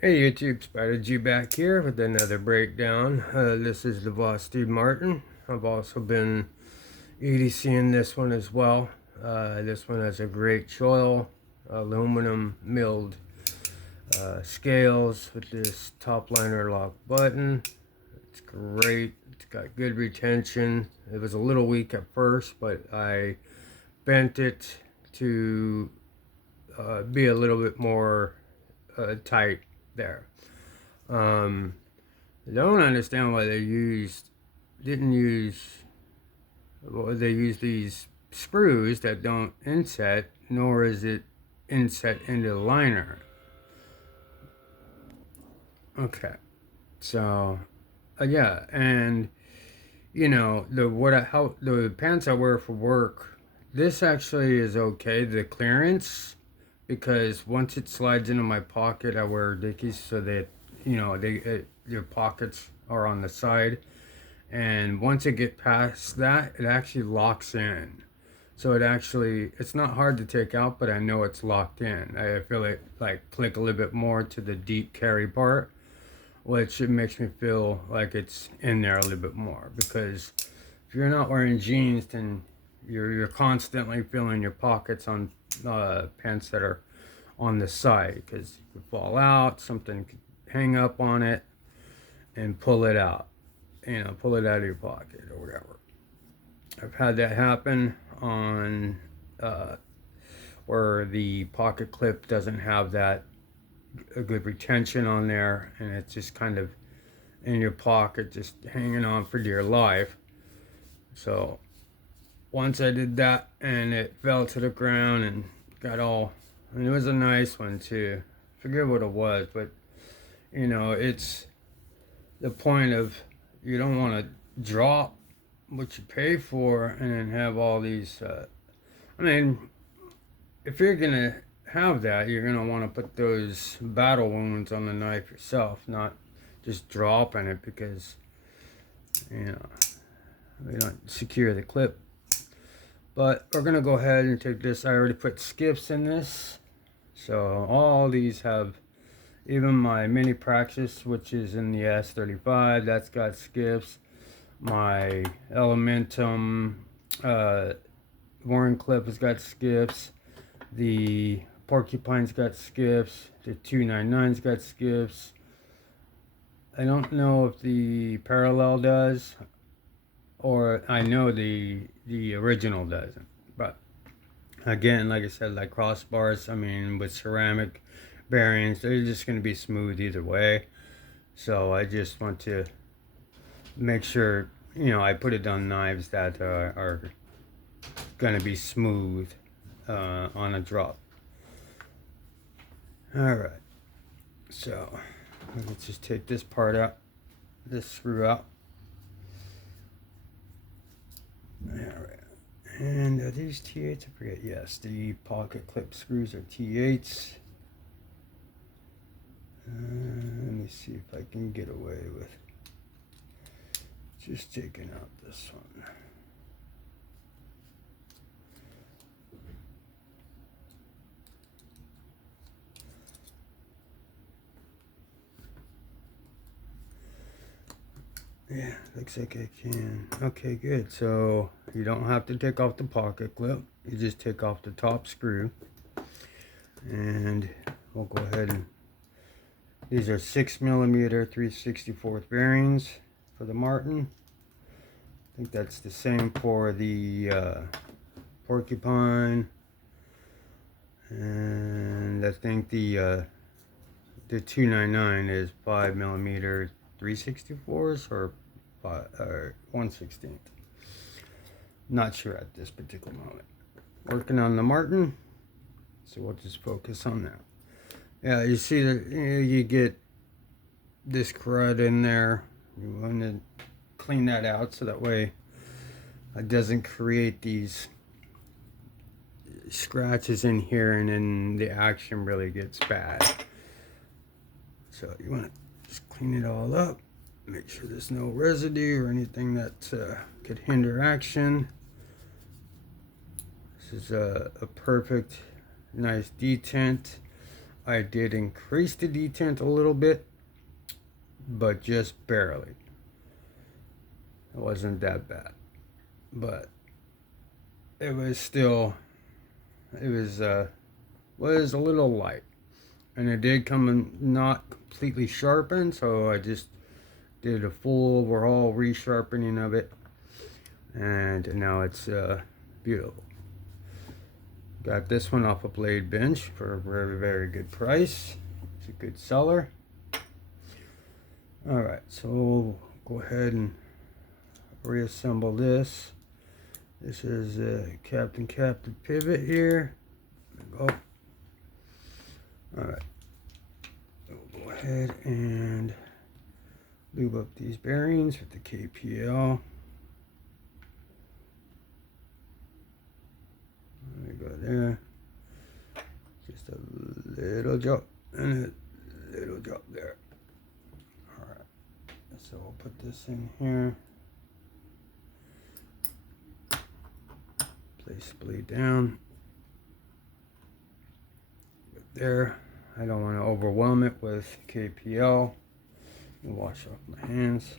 Hey YouTube, Spider G back here with another breakdown. This is the Vosteed Marten. I've also been EDCing this one as well. This one has a great choil, aluminum milled scales with this top liner lock button. It's great. It's got good retention. It was a little weak at first, but I bent it to be a little bit more tight there. Um, I don't understand why didn't use, well, they use these screws that don't inset, nor is it inset into the liner. Okay, so yeah, and how the pants I wear for work, this actually is okay. The clearance, because once it slides into my pocket, I wear dickies so that your pockets are on the side. And once it get past that, it actually locks in. So it's not hard to take out, but I know it's locked in. I feel it like click a little bit more to the deep carry part, which it makes me feel like it's in there a little bit more. Because if you're not wearing jeans, then you're constantly filling your pockets on pants that are on the side, because you could fall out, something could hang up on it, and pull it out. Pull it out of your pocket or whatever. I've had that happen on uh, where the pocket clip doesn't have that a good retention on there, and it's just kind of in your pocket, just hanging on for dear life. So once I did that, and it fell to the ground and got all, and it was a nice one too. I forget what it was, but it's the point of, you don't want to drop what you pay for and then have all these. I mean, if you're gonna have that, you're gonna want to put those battle wounds on the knife yourself, not just dropping it because you know we don't secure the clip. But we're gonna go ahead and take this. I already put skips in this, so all these have. Even my mini Praxis, which is in the S35, that's got skips. My Elementum Warren clip has got skips. The Porcupine's got skips. The 299's got skips. I don't know if the Parallel does, or I know the original doesn't. But again, like I said, like crossbars, I mean, with ceramic bearings, they're just going to be smooth either way. So I just want to make sure, I put it on knives that are going to be smooth on a drop. All right, so let's just take this part out, this screw out. All right, and are these T8s? I forget. Yes, the pocket clip screws are T8s. Let me see if I can get away with just taking out this one. Yeah, looks like I can. Okay, good. So you don't have to take off the pocket clip. You just take off the top screw. And we'll go ahead and, these are 6mm 3/64 bearings for the Marten. I think that's the same for the Porcupine. And I think the 299 is 5mm 3/64s or 1/16. Not sure at this particular moment. Working on the Marten, so we'll just focus on that. Yeah, you see that you get this crud in there. You want to clean that out so that way it doesn't create these scratches in here, and then the action really gets bad. So you want to just clean it all up, make sure there's no residue or anything that could hinder action. This is a perfect, nice detent. I did increase the detent a little bit, but just barely. It wasn't that bad, but it was still, it was a little light, and it did come in not completely sharpened, so I just did a full overhaul resharpening of it, and now it's beautiful. Got this one off a Blade Bench for a very, very good price. It's a good seller. Alright, so we'll go ahead and reassemble this. This is a Captain pivot here. There we go. Alright, we'll go ahead and lube up these bearings with the KPL. There we go there. Just a little drop and a little drop there. Alright, so we'll put this in here. Place the blade down. Right there. I don't want to overwhelm it with KPL. And wash off my hands.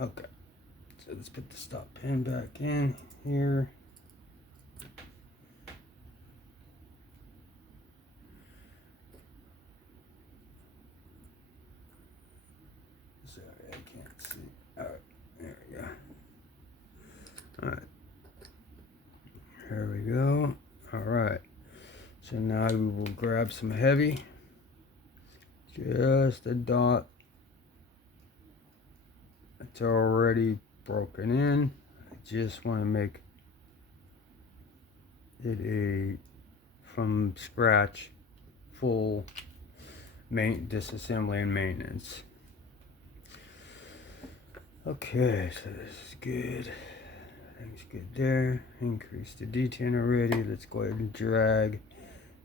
Okay, so let's put the stop pin back in here. Sorry, I can't see. Alright, there we go. Alright. There we go. Alright. So now we will grab some heavy. Just a dot. It's already broken in. I just want to make it a from scratch full disassembly and maintenance. Okay, so this is good. Everything's good there. Increase the detent already. Let's go ahead and drag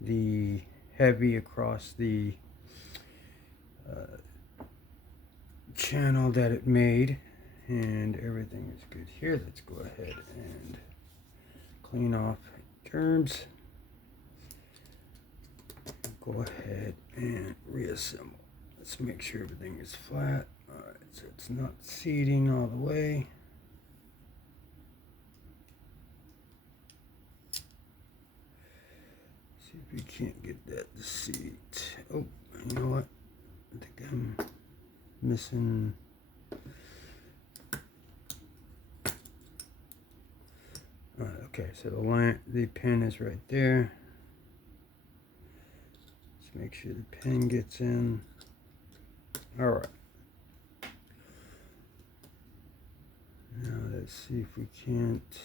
the heavy across the channel that it made, and everything is good here. Let's go ahead and clean off germs. Go ahead and reassemble. Let's make sure everything is flat. Alright, so it's not seating all the way. See if we can't get that to seat. Oh, you know what? I think I'm missing. Okay, so the pin is right there. Let's make sure the pin gets in. All right. Now let's see if we can't.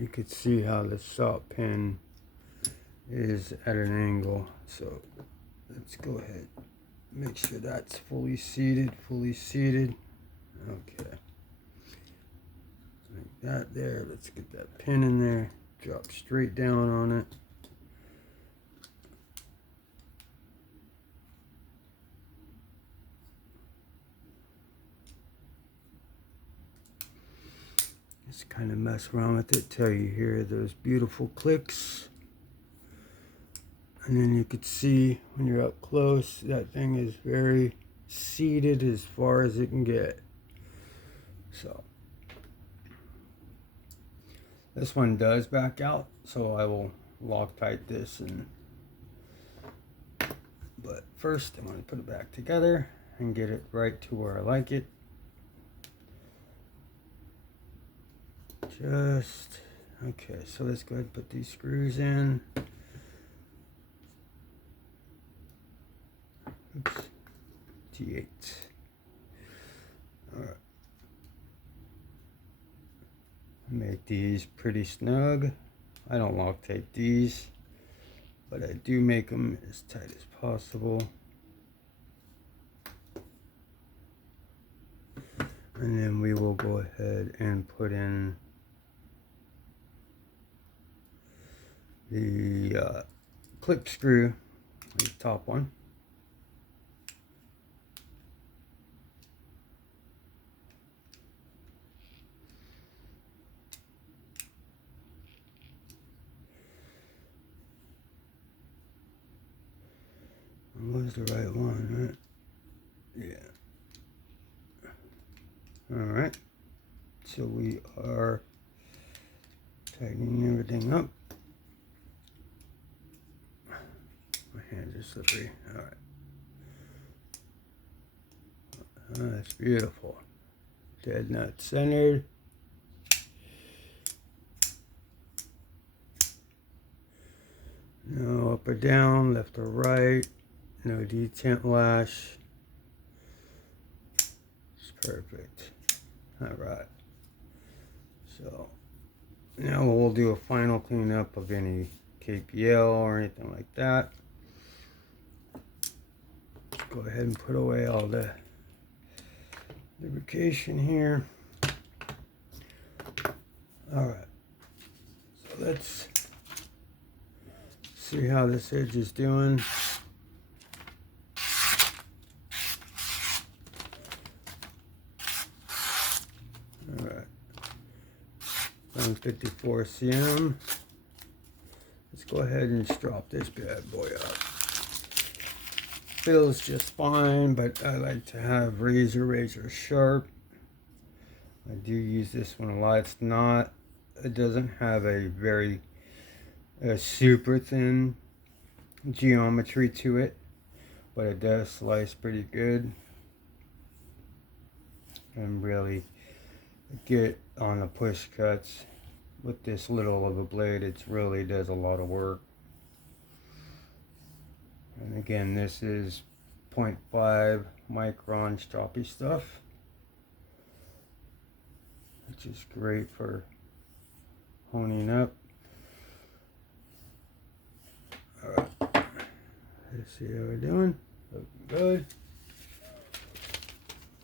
You could see how the stop pin is at an angle, so let's go ahead, make sure that's fully seated. Okay, like that there. Let's get that pin in there, drop straight down on it. Just kind of mess around with it till you hear those beautiful clicks. And then you could see when you're up close, that thing is very seated as far as it can get. So this one does back out, so I will Loctite this, but first I want to put it back together and get it right to where I like it. Just okay, so let's go ahead and put these screws in. Oops, T8. All right, make these pretty snug. I don't Loctite these, but I do make them as tight as possible. And then we will go ahead and put in the clip screw, the top one. That was the right one, right? Yeah. Alright. So we are tightening everything up. My hands are slippery. Alright. That's beautiful. Dead nut centered. No up or down, left or right. No detent lash. It's perfect. Alright. So now we'll do a final cleanup of any KPL or anything like that. Go ahead and put away all the lubrication here. Alright. So let's see how this edge is doing. Alright. 154 cm. Let's go ahead and strop this bad boy up. Feels just fine, but I like to have razor sharp. I do use this one a lot. It doesn't have a very super thin geometry to it, but it does slice pretty good and really get on the push cuts. With this little of a blade, it really does a lot of work. And again, this is 0.5 micron stroppy stuff, which is great for honing up. Alright, let's see how we're doing. Looking good.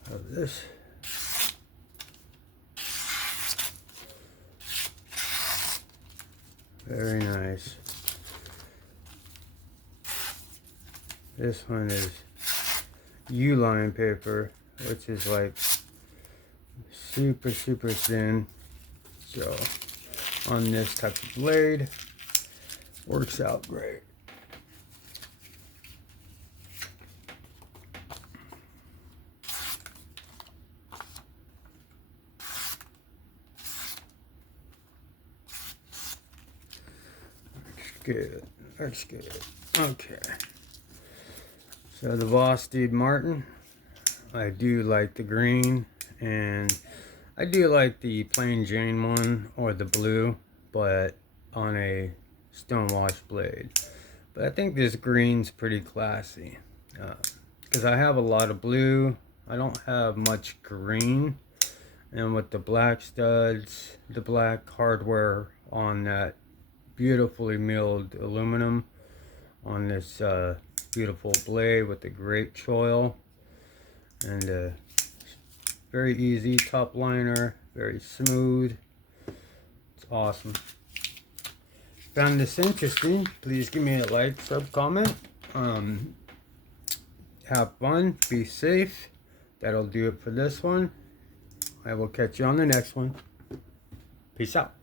Have this. Very nice. This one is U-line paper, which is like super thin. So on this type of blade, works out great. Good. Looks good. Okay. So the Vosteed Marten. I do like the green, and I do like the plain Jane one or the blue, but on a stonewash blade. But I think this green's pretty classy, because I have a lot of blue. I don't have much green, and with the black studs, the black hardware on that beautifully milled aluminum on this beautiful blade with the great choil, and very easy top liner, very smooth. It's awesome. Found this interesting? Please give me a like, sub, comment. Have fun, be safe. That'll do it for this one. I will catch you on the next one. Peace out.